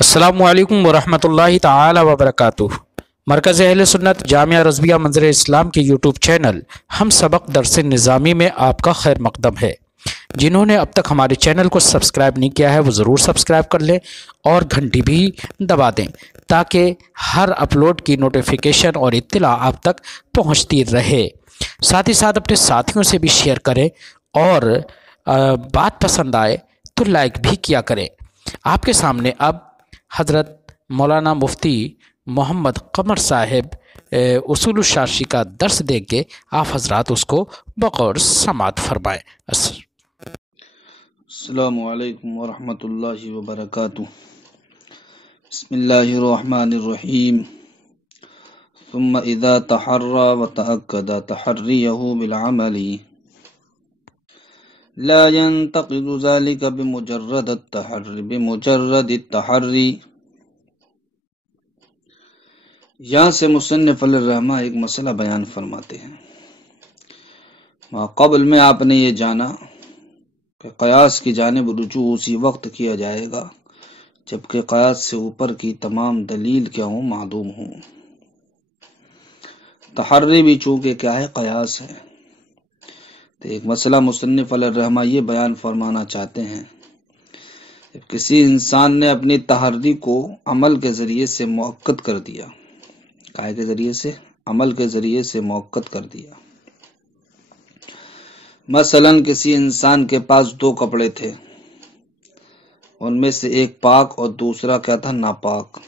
السلام علیکم ورحمۃ اللہ تعالی وبرکاتہ۔ مرکز اہل سنت جامعہ رضویہ منظر اسلام کے یوٹیوب چینل ہم سبق درس نظامی میں آپ کا خیر مقدم ہے۔ جنہوں نے اب تک ہمارے چینل کو سبسکرائب نہیں کیا ہے وہ ضرور سبسکرائب کر لیں اور گھنٹی بھی دبا دیں تاکہ ہر اپلوڈ کی نوٹیفیکیشن اور اطلاع آپ تک پہنچتی رہے۔ ساتھ ہی ساتھ اپنے ساتھیوں سے بھی شیئر کریں اور بات پسند آئے تو لائک بھی کیا کریں۔ آپ کے سامنے اب حضرت مولانا مفتی محمد قمر صاحب اصول الشاشی کا درس دیں گے، آپ حضرات اس کو بغور سماعت فرمائیں۔ السلام علیکم ورحمۃ اللہ وبرکاتہ۔ بسم اللہ الرحمن الرحیم۔ ثم اذا تحرى وتأكد تحريه بالعمل لا ينتقد ذلك بمجرد التحری۔ یہاں سے مصنف علیہ الرحمہ ایک مسئلہ بیان فرماتے ہیں۔ قبل میں آپ نے یہ جانا کہ قیاس کی جانب رجوع اسی وقت کیا جائے گا جبکہ قیاس سے اوپر کی تمام دلیل کیا ہوں معدوم ہوں۔ تحری بھی چونکہ کیا ہے قیاس ہے، تو ایک مسئلہ مصنف علیہ الرحمہ یہ بیان فرمانا چاہتے ہیں کہ کسی انسان نے اپنی تحری کو عمل کے ذریعے سے مؤکد کر دیا، کائے کے ذریعے سے عمل کے ذریعے سے مؤکد کر دیا۔ مثلا کسی انسان کے پاس دو کپڑے تھے، ان میں سے ایک پاک اور دوسرا کیا تھا ناپاک۔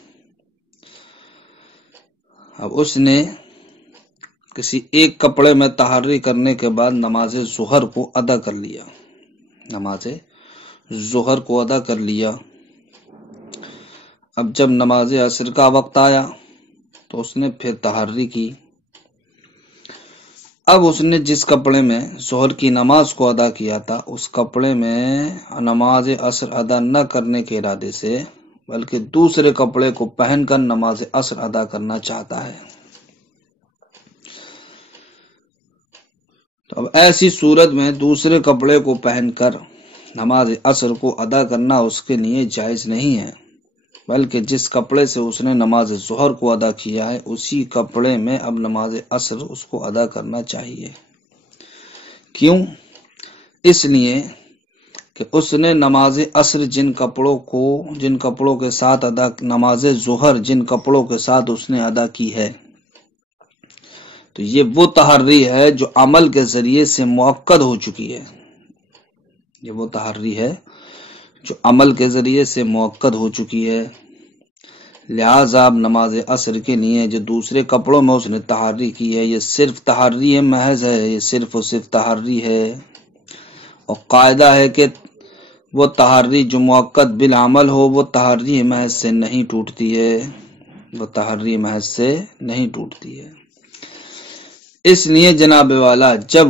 اب اس نے کسی ایک کپڑے میں تحری کرنے کے بعد نماز ظہر کو ادا کر لیا، نماز ظہر کو ادا کر لیا۔ اب جب نماز عصر کا وقت آیا تو اس نے پھر تحری کی۔ اب اس نے جس کپڑے میں ظہر کی نماز کو ادا کیا تھا اس کپڑے میں نماز عصر ادا نہ کرنے کے ارادے سے بلکہ دوسرے کپڑے کو پہن کر نماز عصر ادا کرنا چاہتا ہے، تو اب ایسی صورت میں دوسرے کپڑے کو پہن کر نماز عصر کو ادا کرنا اس کے لیے جائز نہیں ہے، بلکہ جس کپڑے سے اس نے نماز ظہر کو ادا کیا ہے اسی کپڑے میں اب نماز عصر اس کو ادا کرنا چاہیے۔ کیوں؟ اس لیے کہ اس نے نماز عصر جن کپڑوں کے ساتھ نماز ظہر جن کپڑوں کے ساتھ اس نے ادا کی ہے، تو یہ وہ تحری ہے جو عمل کے ذریعے سے مؤکد ہو چکی ہے، یہ وہ تحری ہے جو عمل کے ذریعے سے مؤکد ہو چکی ہے۔ لہٰذا اب نماز عصر کے لیے جو دوسرے کپڑوں میں اس نے تحری کی ہے یہ صرف تحری محض ہے، یہ صرف و صرف تحری ہے، اور قاعدہ ہے کہ وہ تحری جو مؤکد بالعمل ہو وہ تحری محض سے نہیں ٹوٹتی ہے، وہ تحری محض سے نہیں ٹوٹتی ہے۔ اس لیے جناب والا جب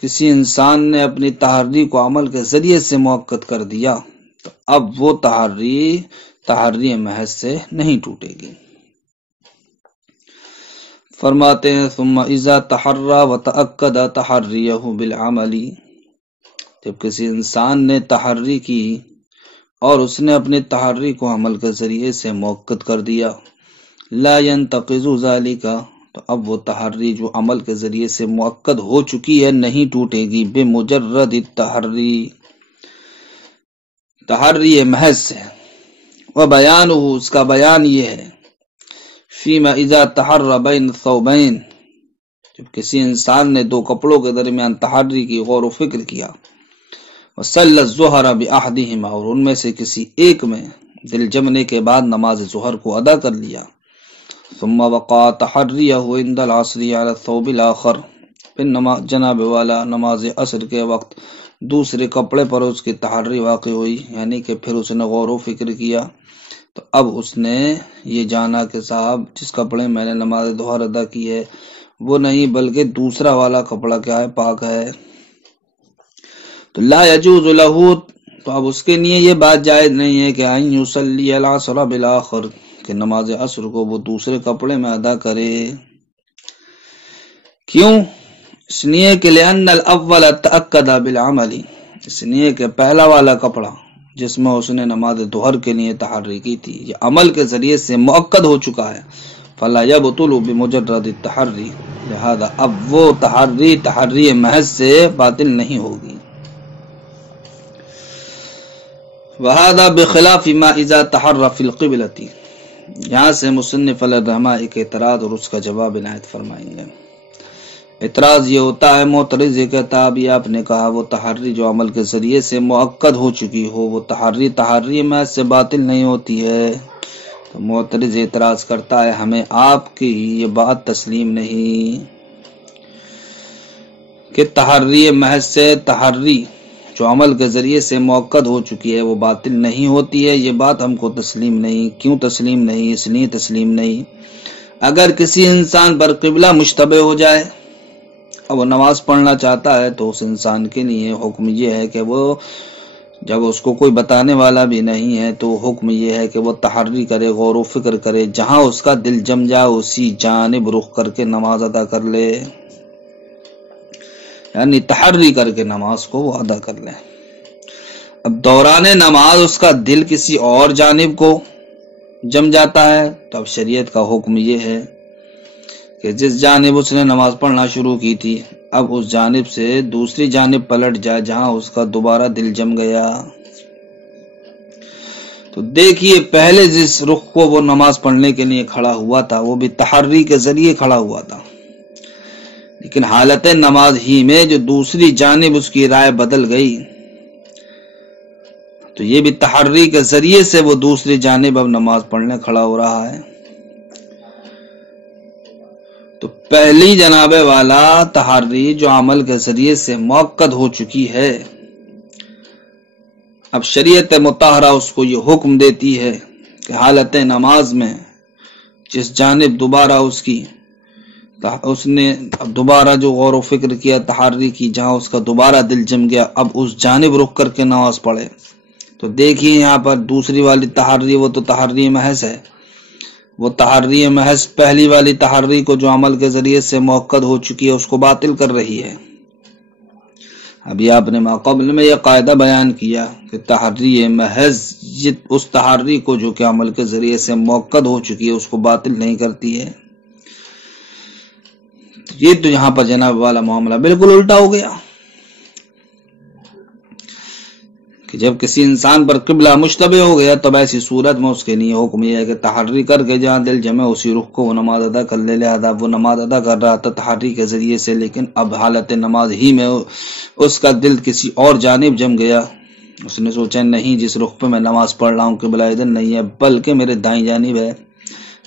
کسی انسان نے اپنی تحری کو عمل کے ذریعے سے مؤکد کر دیا تو اب وہ تحری محض سے نہیں ٹوٹے گی۔ فرماتے ہیں ثم اذا تحرى وتأكد تحريه بالعمل، جب کسی انسان نے تحری کی اور اس نے اپنی تحری کو عمل کے ذریعے سے مؤکد کر دیا، لا ينتقض ذلك، تو اب وہ تحری جو عمل کے ذریعے سے مؤکد ہو چکی ہے نہیں ٹوٹے گی، بمجرد تحری محض سے۔ وبیانہ، اس کا بیان یہ ہے، فیما اذا تحری بین الثوبین، جب کسی انسان نے دو کپڑوں کے درمیان تحری کی، غور و فکر کیا، وصلی الظہر باحدہما، اور ان میں سے کسی ایک میں دل جمنے کے بعد نماز ظہر کو ادا کر لیا، ثم وقع تحریہ عند العصر علی الثوب الاخر، پھر جناب والا نماز عصر کے وقت دوسرے کپڑے پر اس کی تحری واقع ہوئی، یعنی کہ پھر اس نے غور و فکر کیا، تو اب اس نے یہ جانا کہ صاحب جس کپڑے میں نے نماز ظہر ادا کی ہے وہ نہیں بلکہ دوسرا والا کپڑا کیا ہے پاک ہے، تو لا یجوز لہ، تو اب اس کے لیے یہ بات جائز نہیں ہے کہ ان یصلی العصر بالآخر، کہ نماز عصر کو وہ دوسرے کپڑے میں ادا کرے۔ کیوں؟ اس لیے کہ لأن الاول تأکد بالعمل، اس لیے کہ پہلا والا کپڑا جس میں اس نے نماز ظہر کے لیے تحری کی تھی یہ عمل کے ذریعے سے مؤکد ہو چکا ہے، فلا یبطل بمجرد التحری، لہذا اب وہ تحری محض سے باطل نہیں ہوگی۔ وہذا بخلاف ما اذا تحرى في القبلة، یہاں سے مصنف علیہ الرحمہ ایک اعتراض اور اس کا جواب عنایت فرمائیں گے۔ اعتراض یہ ہوتا ہے، معترض یہ کہتا ابھی آپ نے کہا وہ تحری جو عمل کے ذریعے سے مؤکد ہو چکی ہو وہ تحری محض سے باطل نہیں ہوتی ہے، تو معترض اعتراض کرتا ہے ہمیں آپ کی یہ بات تسلیم نہیں کہ تحری محض سے تحری جو عمل کے ذریعے سے مؤکد ہو چکی ہے وہ باطل نہیں ہوتی ہے، یہ بات ہم کو تسلیم نہیں۔ کیوں تسلیم نہیں؟ اس لیے تسلیم نہیں، اگر کسی انسان پر قبلہ مشتبہ ہو جائے اور وہ نماز پڑھنا چاہتا ہے تو اس انسان کے لیے حکم یہ ہے کہ وہ جب اس کو کوئی بتانے والا بھی نہیں ہے تو حکم یہ ہے کہ وہ تحری کرے، غور و فکر کرے، جہاں اس کا دل جم جائے اسی جانب رخ کر کے نماز ادا کر لے، یعنی تحری کر کے نماز کو وہ ادا کر لے۔ اب دوران نماز اس کا دل کسی اور جانب کو جم جاتا ہے تو اب شریعت کا حکم یہ ہے کہ جس جانب اس نے نماز پڑھنا شروع کی تھی اب اس جانب سے دوسری جانب پلٹ جائے جہاں اس کا دوبارہ دل جم گیا۔ تو دیکھیے پہلے جس رخ کو وہ نماز پڑھنے کے لیے کھڑا ہوا تھا وہ بھی تحری کے ذریعے کھڑا ہوا تھا، لیکن حالت نماز ہی میں جو دوسری جانب اس کی رائے بدل گئی تو یہ بھی تحری کے ذریعے سے وہ دوسری جانب اب نماز پڑھنے کھڑا ہو رہا ہے۔ تو پہلی جناب والا تحری جو عمل کے ذریعے سے مؤکد ہو چکی ہے، اب شریعت مطہرہ اس کو یہ حکم دیتی ہے کہ حالت نماز میں جس جانب دوبارہ اس نے اب دوبارہ جو غور و فکر کیا، تحری کی، جہاں اس کا دوبارہ دل جم گیا اب اس جانب رخ کر کے نماز پڑھے۔ تو دیکھیے یہاں پر دوسری والی تحری وہ تو تحری محض ہے، وہ تحری محض پہلی والی تحری کو جو عمل کے ذریعے سے مؤکد ہو چکی ہے اس کو باطل کر رہی ہے۔ ابھی آپ نے ما قبل میں یہ قاعدہ بیان کیا کہ تحری محض اس تحری کو جو کہ عمل کے ذریعے سے مؤکد ہو چکی ہے اس کو باطل نہیں کرتی ہے۔ یہ تو یہاں پر جناب والا معاملہ بالکل الٹا ہو گیا کہ جب کسی انسان پر قبلہ مشتبہ ہو گیا تو ایسی صورت میں اس کے لیے حکم یہ ہے کہ تحری کر کے جہاں دل جمے اسی رخ کو وہ نماز ادا کر لے، لہذا وہ نماز ادا کر رہا تھا تحری کے ذریعے سے، لیکن اب حالت نماز ہی میں اس کا دل کسی اور جانب جم گیا، اس نے سوچا نہیں جس رخ پہ میں نماز پڑھ رہا ہوں قبلہ ادھر نہیں ہے بلکہ میرے دائیں جانب ہے،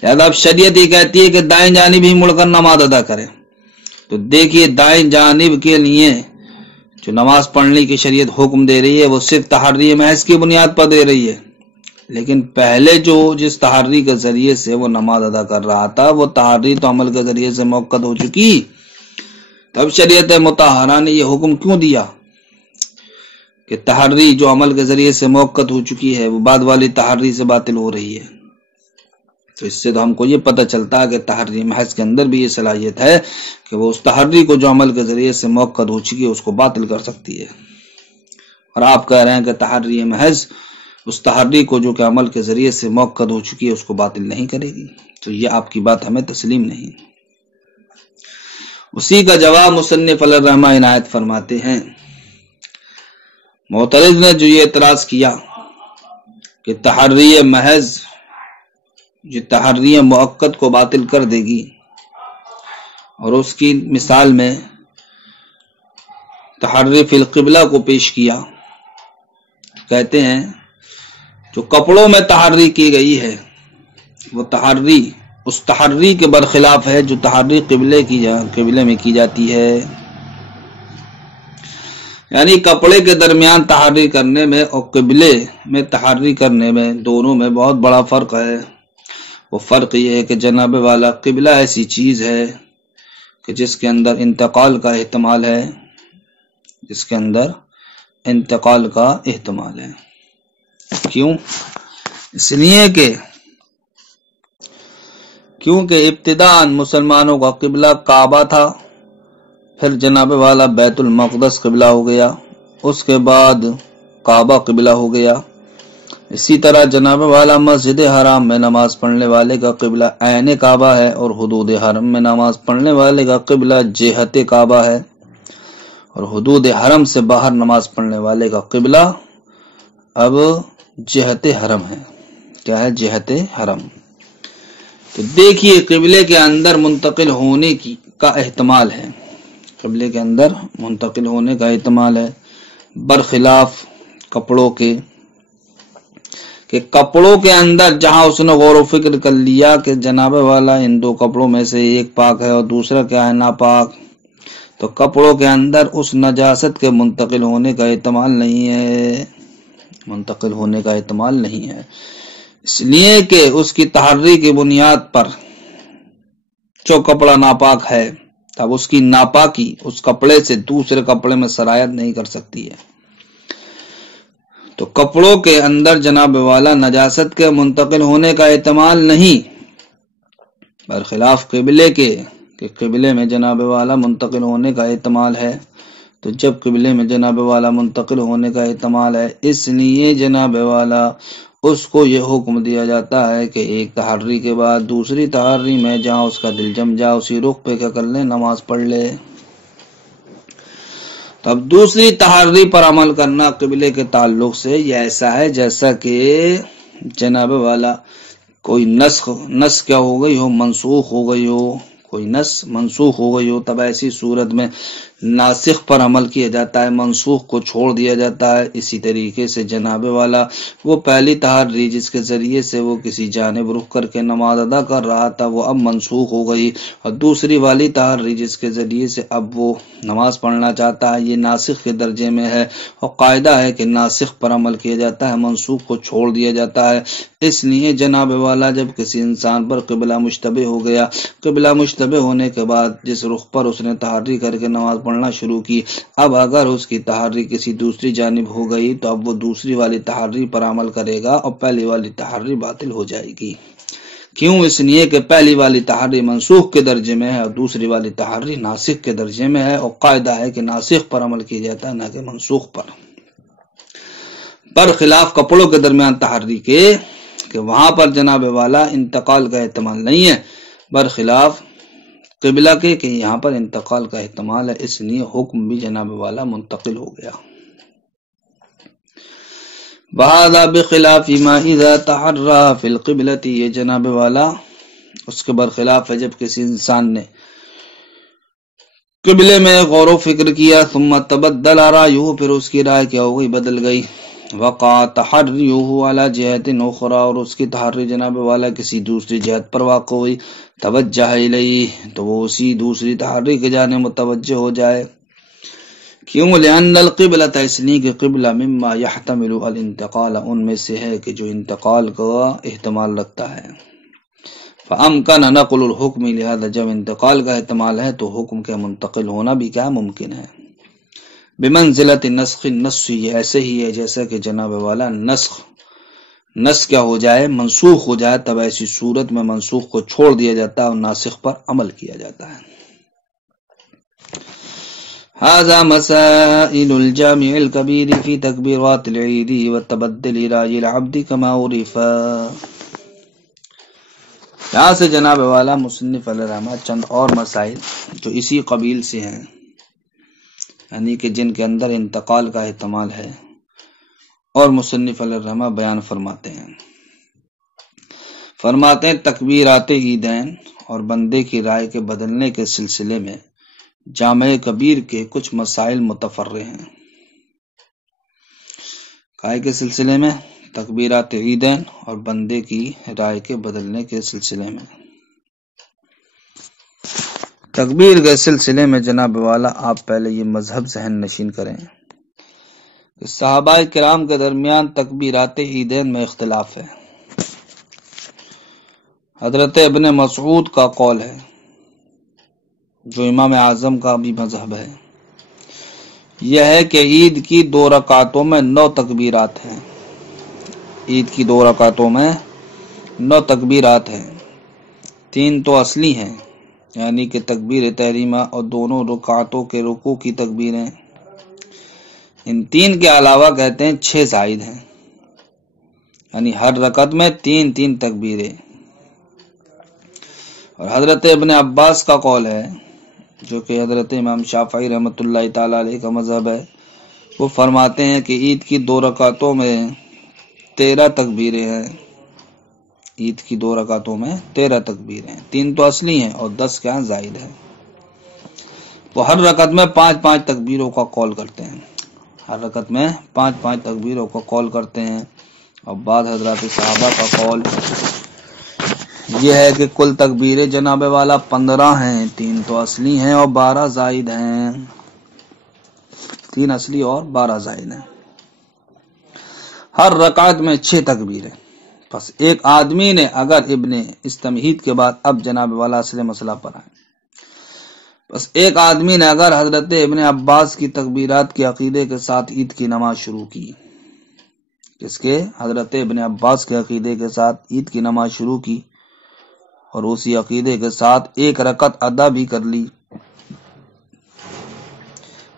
لہذا اب شریعت یہ کہتی ہے کہ دائیں جانب ہی مڑ کر نماز ادا کرے۔ تو دیکھیے دائیں جانب کے لیے جو نماز پڑھنے کی شریعت حکم دے رہی ہے وہ صرف تحری محض کی بنیاد پر دے رہی ہے، لیکن پہلے جس تحری کے ذریعے سے وہ نماز ادا کر رہا تھا وہ تحری تو عمل کے ذریعے سے مؤکد ہو چکی، تب شریعت مطہرہ نے یہ حکم کیوں دیا کہ تحری جو عمل کے ذریعے سے مؤکد ہو چکی ہے وہ بعد والی تحری سے باطل ہو رہی ہے۔ تو اس سے تو ہم کو یہ پتہ چلتا ہے کہ تحری محض کے اندر بھی یہ صلاحیت ہے کہ وہ اس تحری کو جو عمل کے ذریعے سے مؤکد ہو چکی ہے اس کو باطل کر سکتی ہے، اور آپ کہہ رہے ہیں کہ تحری محض اس تحری کو جو کہ عمل کے ذریعے سے مؤکد ہو چکی ہے اس کو باطل نہیں کرے گی، تو یہ آپ کی بات ہمیں تسلیم نہیں۔ اسی کا جواب مصنف علیہ الرحمہ عنایت فرماتے ہیں، معترض نے جو یہ اعتراض کیا کہ تحری محض جو تحری مؤکد کو باطل کر دے گی، اور اس کی مثال میں تحری فی القبلہ کو پیش کیا، کہتے ہیں جو کپڑوں میں تحری کی گئی ہے وہ تحری اس تحری کے برخلاف ہے جو تحری قبلے میں کی جاتی ہے، یعنی کپڑے کے درمیان تحری کرنے میں اور قبلے میں تحری کرنے میں دونوں میں بہت بڑا فرق ہے۔ وہ فرق یہ ہے کہ جناب والا قبلہ ایسی چیز ہے کہ جس کے اندر انتقال کا احتمال ہے، جس کے اندر انتقال کا احتمال ہے۔ کیوں؟ اس لیے کہ کیونکہ ابتداءً مسلمانوں کا قبلہ کعبہ تھا، پھر جناب والا بیت المقدس قبلہ ہو گیا، اس کے بعد کعبہ قبلہ ہو گیا، اسی طرح جناب والا مسجد حرام میں نماز پڑھنے والے کا قبلہ عین کعبہ ہے، اور حدود حرم میں نماز پڑھنے والے کا قبلہ جہت کعبہ ہے، اور حدود حرم سے باہر نماز پڑھنے والے کا قبلہ اب جہت حرم ہے۔ کیا ہے؟ جہت حرم۔ تو دیکھیے قبلے کے اندر منتقل ہونے کا احتمال ہے، قبلے کے اندر منتقل ہونے کا احتمال ہے، برخلاف کپڑوں کے، کہ کپڑوں کے اندر جہاں اس نے غور و فکر کر لیا کہ جناب والا ان دو کپڑوں میں سے ایک پاک ہے اور دوسرا کیا ہے؟ ناپاک، تو کپڑوں کے اندر اس نجاست کے منتقل ہونے کا احتمال نہیں ہے، منتقل ہونے کا احتمال نہیں ہے، اس لیے کہ اس کی تحری کی بنیاد پر جو کپڑا ناپاک ہے تب اس کی ناپاکی اس کپڑے سے دوسرے کپڑے میں سرایت نہیں کر سکتی ہے۔ تو کپڑوں کے اندر جناب والا نجاست کے منتقل ہونے کا احتمال نہیں، برخلاف قبلے کے، کہ قبلے میں جناب والا منتقل ہونے کا احتمال ہے۔ تو جب قبلے میں جناب والا منتقل ہونے کا احتمال ہے، اس لیے جناب والا اس کو یہ حکم دیا جاتا ہے کہ ایک تحری کے بعد دوسری تحری میں جہاں اس کا دل جم جائے اسی رخ پہ کیا کر لے؟ نماز پڑھ لے۔ تب دوسری تحری پر عمل کرنا قبلے کے تعلق سے یہ ایسا ہے جیسا کہ جناب والا کوئی نسخ کیا ہو گئی ہو؟ منسوخ ہو گئی ہو، کوئی نسخ منسوخ ہو گئی ہو، تب ایسی صورت میں ناسخ پر عمل کیا جاتا ہے، منسوخ کو چھوڑ دیا جاتا ہے۔ اسی طریقے سے جناب والا وہ پہلی تحری جس کے ذریعے سے وہ کسی جانب رخ کر کے نماز ادا کر رہا تھا وہ اب منسوخ ہو گئی، اور دوسری والی تحری جس کے ذریعے سے اب وہ نماز پڑھنا چاہتا ہے یہ ناسخ کے درجے میں ہے، اور قاعدہ ہے کہ ناسخ پر عمل کیا جاتا ہے، منسوخ کو چھوڑ دیا جاتا ہے۔ اس لیے جناب والا جب کسی انسان پر قبلہ مشتبہ ہو گیا، قبلہ مشتبہ ہونے کے بعد جس رخ پر اس نے تحری کر کے نماز پڑھنا شروع کی، اب اگر اس کی تحری کسی دوسری جانب ہو گئی تو اب وہ دوسری والی تحری پر عمل کرے گا اور پہلی والی تحری باطل ہو جائے گی۔ کیوں؟ اس لیے کہ پہلی والی تحری منسوخ کے درجے میں ہے اور دوسری والی تحری ناسخ کے درجے میں ہے، اور قاعدہ ہے کہ ناسخ پر عمل کیا جاتا ہے نہ کہ منسوخ پر۔ برخلاف کپڑوں کے درمیان تحری کے کہ وہاں پر جناب والا انتقال کا احتمال نہیں ہے، برخلاف قبلہ کے کہ یہاں پر انتقال کا احتمال ہے، اس لیے حکم بھی جناب والا منتقل ہو گیا۔ بہذا بخلاف ما اذا تحرى في القبلة، یہ جناب والا اس کے برخلاف ہے جب کسی انسان نے قبلے میں غور و فکر کیا، ثم تبدل رأيه، پھر اس کی رائے کیا ہو گئی؟ بدل گئی، وقع تحریه على جهة اخرى، اور اس کی تحری جناب والا کسی دوسری جہت پر واقع ہوئی، توجہ الیہ، تو وہ اسی دوسری تحری کے جانب متوجہ ہو جائے۔ کیوں؟ لأن القبلۃ، اس لیے کہ قبلہ مما يحتمل الانتقال، ان میں سے ہے کہ جو انتقال کا احتمال رکھتا ہے۔ فامکن نقل الحکم، لہذا جب انتقال کا احتمال ہے تو حکم کے منتقل ہونا بھی کیا ممکن ہے۔ بمنزلۃ نسخ النص، یہ ایسے ہی ہے جیسا کہ جناب والا نسخ کیا ہو جائے؟ منسوخ ہو جائے، تب ایسی صورت میں منسوخ کو چھوڑ دیا جاتا ہے اور ناسخ پر عمل کیا جاتا ہے۔ هذا مسائل الجامع الكبير في تكبيرات العيد وتبدل رأي العبد كما عرف۔ یہاں سے جناب والا مصنف علیہ الرحمہ چند اور مسائل جو اسی قبیل سے ہیں، یعنی کہ جن کے اندر انتقال کا احتمال ہے، اور مصنف علیہ الرحمہ بیان فرماتے ہیں۔ تکبیرات عیدین اور بندے کی رائے کے بدلنے کے سلسلے میں جامع کبیر کے کچھ مسائل متفرع ہیں۔ کائے کے سلسلے میں؟ تکبیرات عیدین اور بندے کی رائے کے بدلنے کے سلسلے میں۔ تکبیر کے سلسلے میں جناب والا آپ پہلے یہ مذہب ذہن نشین کریں کہ صحابہ کرام کے درمیان تکبیرات عیدین میں اختلاف ہے۔ حضرت ابن مسعود کا قول ہے جو امام اعظم کا بھی مذہب ہے، یہ ہے کہ عید کی 2 رکعتوں میں 9 تکبیرات ہیں۔ عید کی 2 رکعتوں میں 9 تکبیرات ہیں، 3 تو اصلی ہیں یعنی کہ تکبیر تحریمہ اور دونوں رکعتوں کے رکوع کی تکبیریں، ان 3 کے علاوہ کہتے ہیں 6 زائد ہیں، یعنی ہر رکعت میں 3 تکبیریں۔ اور حضرت ابن عباس کا قول ہے جو کہ حضرت امام شافعی رحمۃ اللہ تعالی علیہ کا مذہب ہے، وہ فرماتے ہیں کہ عید کی 2 رکعتوں میں 13 تکبیریں ہیں۔ عید کی 2 رکعتوں میں 13 تکبیریں، 3 تو اصلی ہیں اور 10 کے ہاں زائد ہیں۔ وہ ہر رکعت میں 5 تکبیروں کا قول کرتے ہیں، ہر رکعت میں 5 تکبیروں کا قول کرتے ہیں۔ اور بعض حضرات صحابہ کا قول یہ ہے کہ کل تکبیریں جناب والا 15 ہیں، 3 تو اصلی ہیں اور 12 زائد ہیں، 3 اصلی اور 12 زائد ہیں۔ ہر رکعت میں 6 تکبیریں۔ بس ایک آدمی نے اگر ابن استمہید کے بعد اب جناب والا اصل مسئلہ پر آئے، بس ایک آدمی نے اگر حضرت ابن عباس کی تکبیرات کے عقیدے کے ساتھ عید کی نماز شروع کی، کس کے؟ حضرت ابن عباس کے عقیدے کے ساتھ عید کی نماز شروع کی اور اسی عقیدے کے ساتھ 1 رکعت ادا بھی کر لی،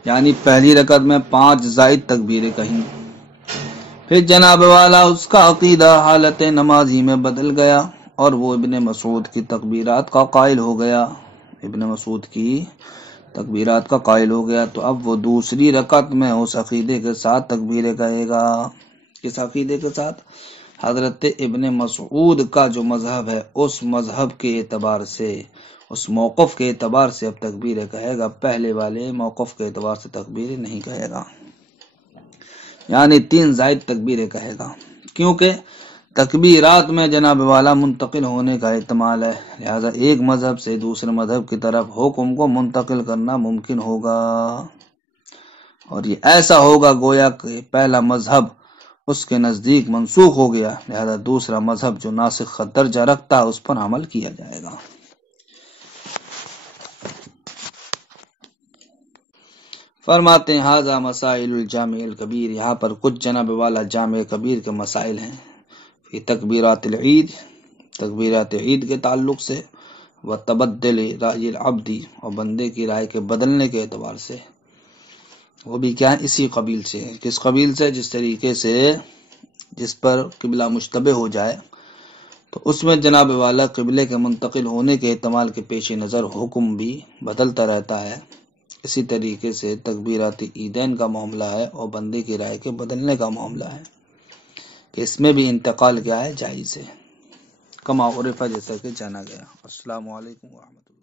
یعنی پہلی رکعت میں 5 زائد تکبیریں کہیں، پھر جناب والا اس کا عقیدہ حالت نمازی میں بدل گیا اور وہ ابن مسعود کی تکبیرات کا قائل ہو گیا، ابن مسعود کی تکبیرات کا قائل ہو گیا، تو اب وہ دوسری رکعت میں اس عقیدے کے ساتھ تکبیریں کہے گا۔ کس عقیدے کے ساتھ؟ حضرت ابن مسعود کا جو مذہب ہے اس مذہب کے اعتبار سے، اس موقف کے اعتبار سے اب تکبیریں کہے گا، پہلے والے موقف کے اعتبار سے تکبیریں نہیں کہے گا، یعنی 3 زائد تکبیریں کہے گا، کیونکہ تکبیرات میں جناب والا منتقل ہونے کا احتمال ہے، لہذا ایک مذہب سے دوسرے مذہب کی طرف حکم کو منتقل کرنا ممکن ہوگا، اور یہ ایسا ہوگا گویا کہ پہلا مذہب اس کے نزدیک منسوخ ہو گیا، لہذا دوسرا مذہب جو ناسخ کا درجہ رکھتا ہے اس پر عمل کیا جائے گا۔ فرماتے ہیں ھذا مسائل الجامع الکبیر، یہاں پر کچھ جناب والا جامع کبیر کے مسائل ہیں، فی تکبیرات العید، تکبیرات عید کے تعلق سے، و تبدل رأی العبد، اور بندے کی رائے کے بدلنے کے اعتبار سے، وہ بھی کیا ہے؟ اسی قبیل سے۔ کس قبیل سے؟ جس طریقے سے جس پر قبلہ مشتبہ ہو جائے تو اس میں جناب والا قبلے کے منتقل ہونے کے احتمال کے پیش نظر حکم بھی بدلتا رہتا ہے، اسی طریقے سے تکبیرات عیدین کا معاملہ ہے اور بندے کی رائے کے بدلنے کا معاملہ ہے کہ اس میں بھی انتقال کیا ہے؟ جائز ہے، کما عرف، جیسا کہ جانا گیا۔ السلام علیکم ورحمۃ اللہ۔